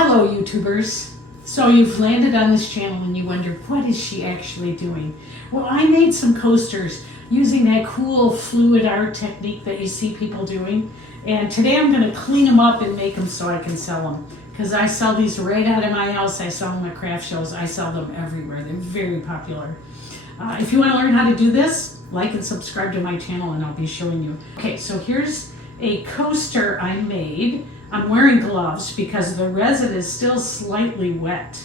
Hello YouTubers. So you've landed on this channel and you wonder, what is she actually doing? Well, I made some coasters using that cool fluid art technique that you see people doing. And today I'm going to clean them up and make them so I can sell them. Because I sell these right out of my house. I sell them at craft shows. I sell them everywhere. They're very popular. If you want to learn how to do this, like and subscribe to my channel and I'll be showing you. Okay, so here's a coaster I made. I'm wearing gloves because the resin is still slightly wet.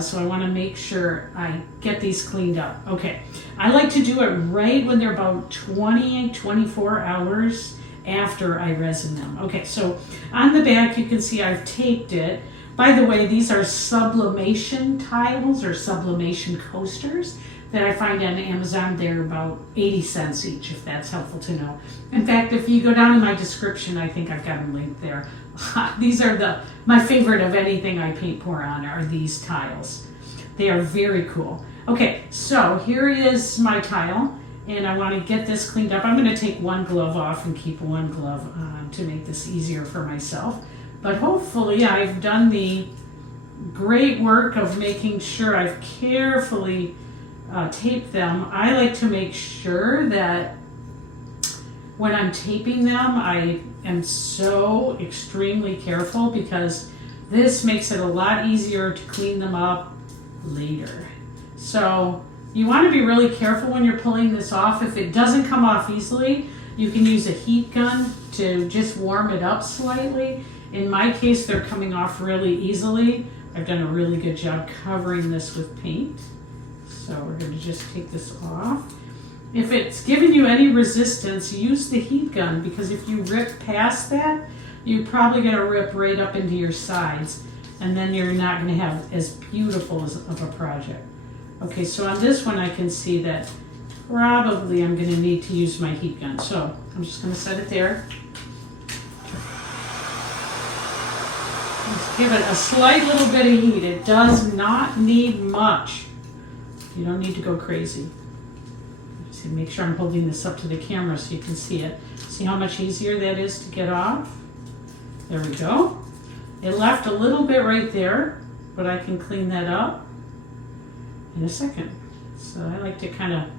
So I want to make sure I get these cleaned up. Okay, I like to do it right when they're about 24 hours after I resin them. Okay, so on the back you can see I've taped it. By the way, these are sublimation tiles or sublimation coasters that I find on Amazon. They're about 80 cents each, if that's helpful to know. In fact, if you go down in my description, I think I've got them linked there. These are my favorite of anything I paint pour on are these tiles. They are very cool. Okay, so here is my tile, and I want to get this cleaned up. I'm going to take one glove off and keep one glove on to make this easier for myself. But hopefully I've done the great work of making sure I've carefully tape them. I like to make sure that when I'm taping them, I am so extremely careful because this makes it a lot easier to clean them up later. So you want to be really careful when you're pulling this off. If it doesn't come off easily, you can use a heat gun to just warm it up slightly. In my case, they're coming off really easily. I've done a really good job covering this with paint. So we're going to just take this off. If it's giving you any resistance, use the heat gun, because if you rip past that, you're probably going to rip right up into your sides, and then you're not going to have as beautiful of a project. Okay, so on this one I can see that probably I'm going to need to use my heat gun. So I'm just going to set it there. Let's give it a slight little bit of heat. It does not need much. You don't need to go crazy. See, make sure I'm holding this up to the camera so you can see it. See how much easier that is to get off? There we go. It left a little bit right there, but I can clean that up in a second. So I like to kind of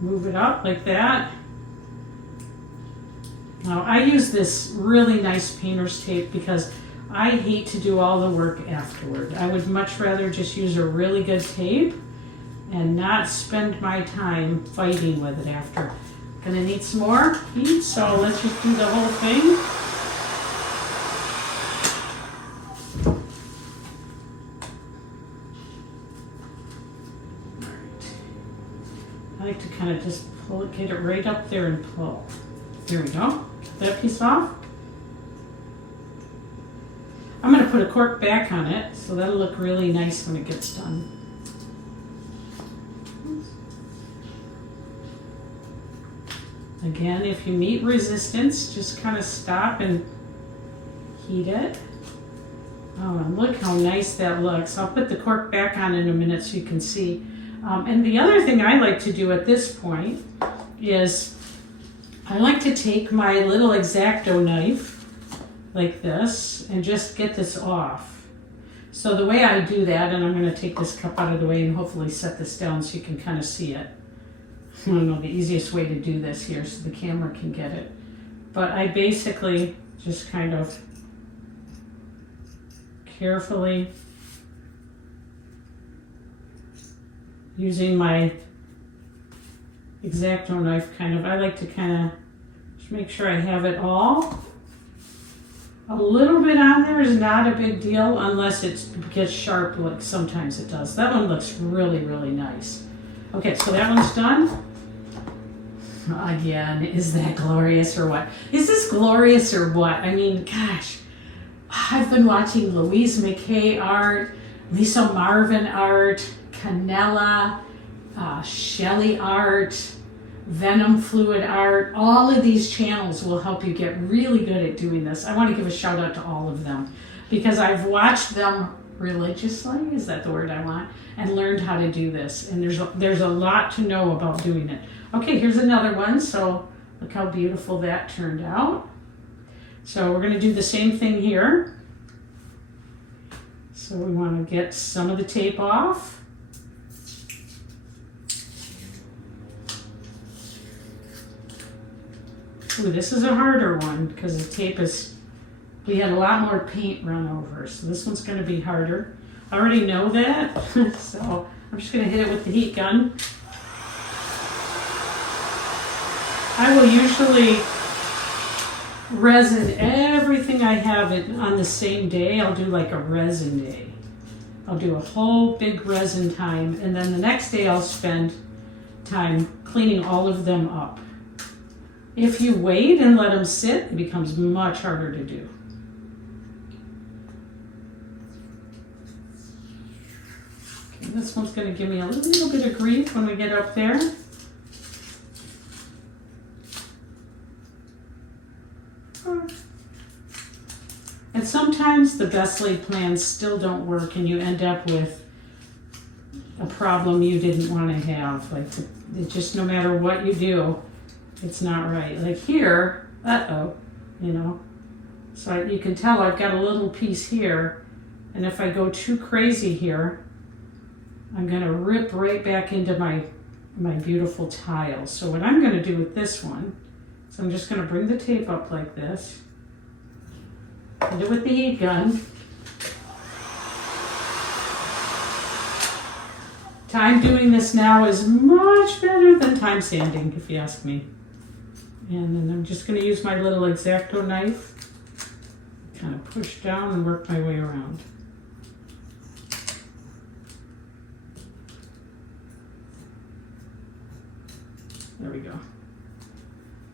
move it up like that. Now I use this really nice painter's tape because I hate to do all the work afterward. I would much rather just use a really good tape and not spend my time fighting with it after. Gonna need some more heat, so let's just do the whole thing. All right. I like to kind of just pull it, get it right up there and pull. There we go. Get that piece off. I'm gonna put a cork back on it, so that'll look really nice when it gets done. Again, if you meet resistance, just kind of stop and heat it. Oh, and look how nice that looks. I'll put the cork back on in a minute so you can see. And the other thing I like to do at this point is I like to take my little X-Acto knife like this and just get this off. So the way I do that, and I'm going to take this cup out of the way and hopefully set this down so you can kind of see it. I don't know the easiest way to do this here so the camera can get it. But I basically just kind of carefully, using my X-Acto knife I like to kind of just make sure I have it all. A little bit on there is not a big deal unless it gets sharp like sometimes it does. That one looks really, really nice. Okay, so that one's done. Again, is that glorious or what? Is this glorious or what? I mean, gosh, I've been watching Louise McKay art, Lisa Marvin art, Canella, Shelley art, Venom Fluid art. All of these channels will help you get really good at doing this. I want to give a shout out to all of them because I've watched them religiously, is that the word I want, and learned how to do this. And there's a lot to know about doing it. Okay, here's another one. So look how beautiful that turned out. So we're going to do the same thing here. So we want to get some of the tape off. Ooh, this is a harder one because the tape is, we had a lot more paint run over, so this one's going to be harder. I already know that, so I'm just going to hit it with the heat gun. I will usually resin everything I have on the same day. I'll do like a resin day. I'll do a whole big resin time, and then the next day I'll spend time cleaning all of them up. If you wait and let them sit, it becomes much harder to do. Okay, this one's going to give me a little bit of grief when we get up there. And sometimes the best laid plans still don't work and you end up with a problem you didn't want to have. Like, it just, no matter what you do, it's not right. Like here, you know. So you can tell I've got a little piece here, and if I go too crazy here, I'm going to rip right back into my beautiful tiles. So what I'm going to do with this one, so I'm just going to bring the tape up like this, hit it with the heat gun. Time doing this now is much better than time sanding, if you ask me. And then I'm just going to use my little X-Acto knife, kind of push down and work my way around. There we go.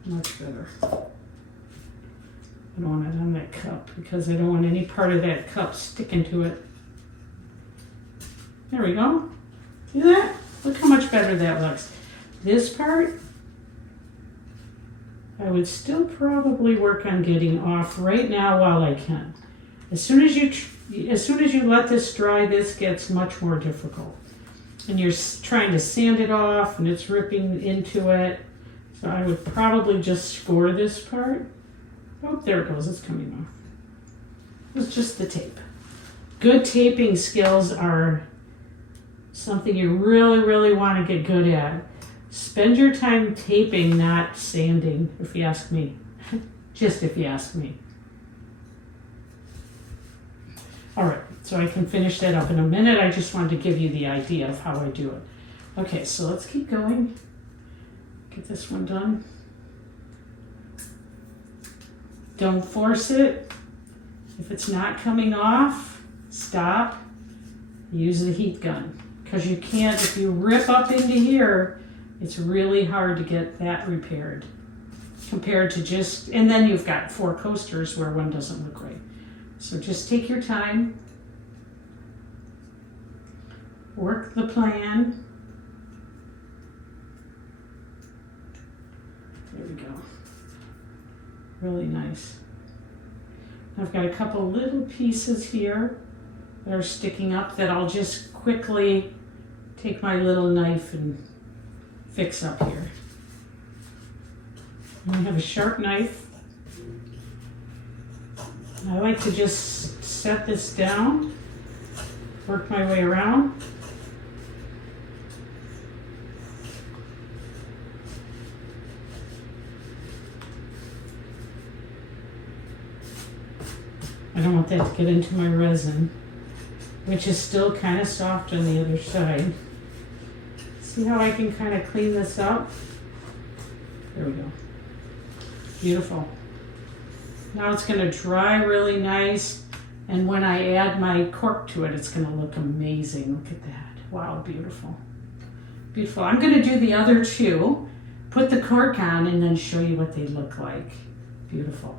Much better. I don't want it on that cup because I don't want any part of that cup sticking to it. There we go. See that? Look how much better that looks. This part, I would still probably work on getting off right now while I can. As soon as you let this dry, this gets much more difficult. And you're trying to sand it off and it's ripping into it. So I would probably just score this part. Oh, there it goes, it's coming off. It's just the tape. Good taping skills are something you really, really want to get good at. Spend your time taping, not sanding, if you ask me. Just if you ask me. All right, so I can finish that up in a minute. I just wanted to give you the idea of how I do it. Okay, so let's keep going. Get this one done. Don't force it. If it's not coming off, stop. Use the heat gun. Because you can't, if you rip up into here, it's really hard to get that repaired. Compared to just, and then you've got 4 coasters where one doesn't look right. So just take your time. Work the plan. There we go. Really nice. I've got a couple little pieces here that are sticking up that I'll just quickly take my little knife and fix up here. And I have a sharp knife. I like to just set this down, work my way around. I don't want that to get into my resin, which is still kind of soft on the other side. See how I can kind of clean this up? There we go. Beautiful. Now it's going to dry really nice, and when I add my cork to it, it's going to look amazing. Look at that. Wow, beautiful. Beautiful. I'm going to do the other 2, put the cork on, and then show you what they look like. Beautiful.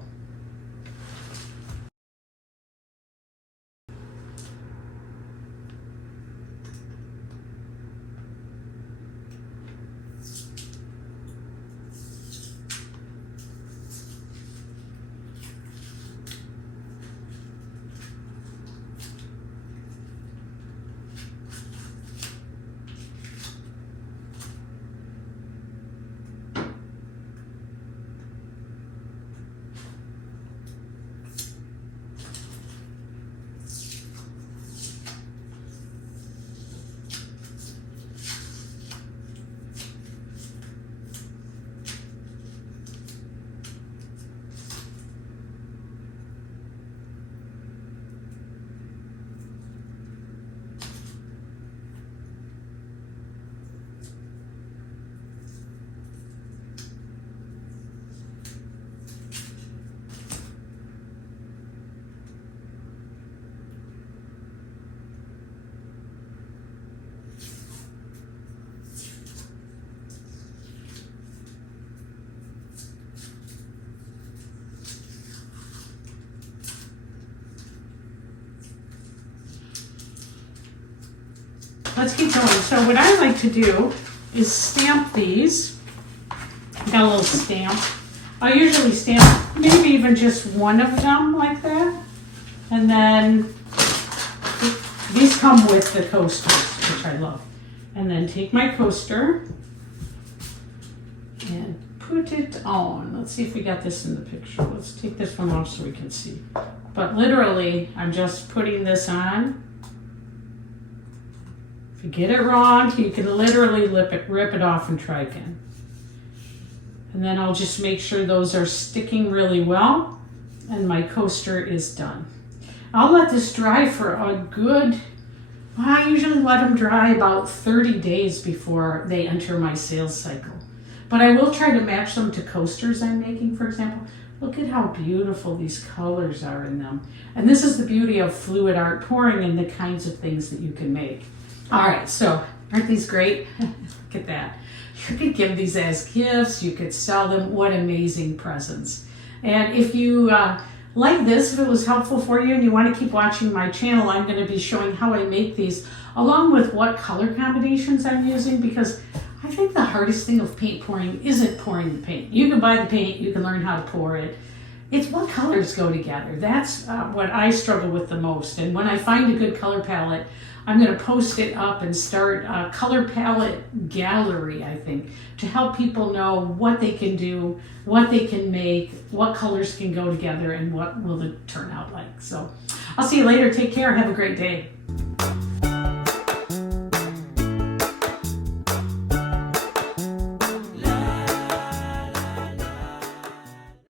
let's keep going. So what I like to do is stamp these. Got a little stamp. I usually stamp maybe even just one of them like that. And then these come with the coasters, which I love. And then take my coaster and put it on. Let's see if we got this in the picture. Let's take this one off so we can see. But literally, I'm just putting this on. If you get it wrong, you can literally rip it off and try again. And then I'll just make sure those are sticking really well and my coaster is done. I'll let this dry for a good, I usually let them dry about 30 days before they enter my sales cycle. But I will try to match them to coasters I'm making, for example. Look at how beautiful these colors are in them. And this is the beauty of fluid art pouring and the kinds of things that you can make. All right, so aren't these great? Look at that. You could give these as gifts. You could sell them. What amazing presents. And if you like this, if it was helpful for you and you want to keep watching my channel, I'm going to be showing how I make these along with what color combinations I'm using, because I think the hardest thing of paint pouring isn't pouring the paint. You can buy the paint, you can learn how to pour it. It's what colors go together. That's what I struggle with the most. And when I find a good color palette, I'm going to post it up and start a color palette gallery, I think, to help people know what they can do, what they can make, what colors can go together, and what will it turn out like. So I'll see you later. Take care. Have a great day.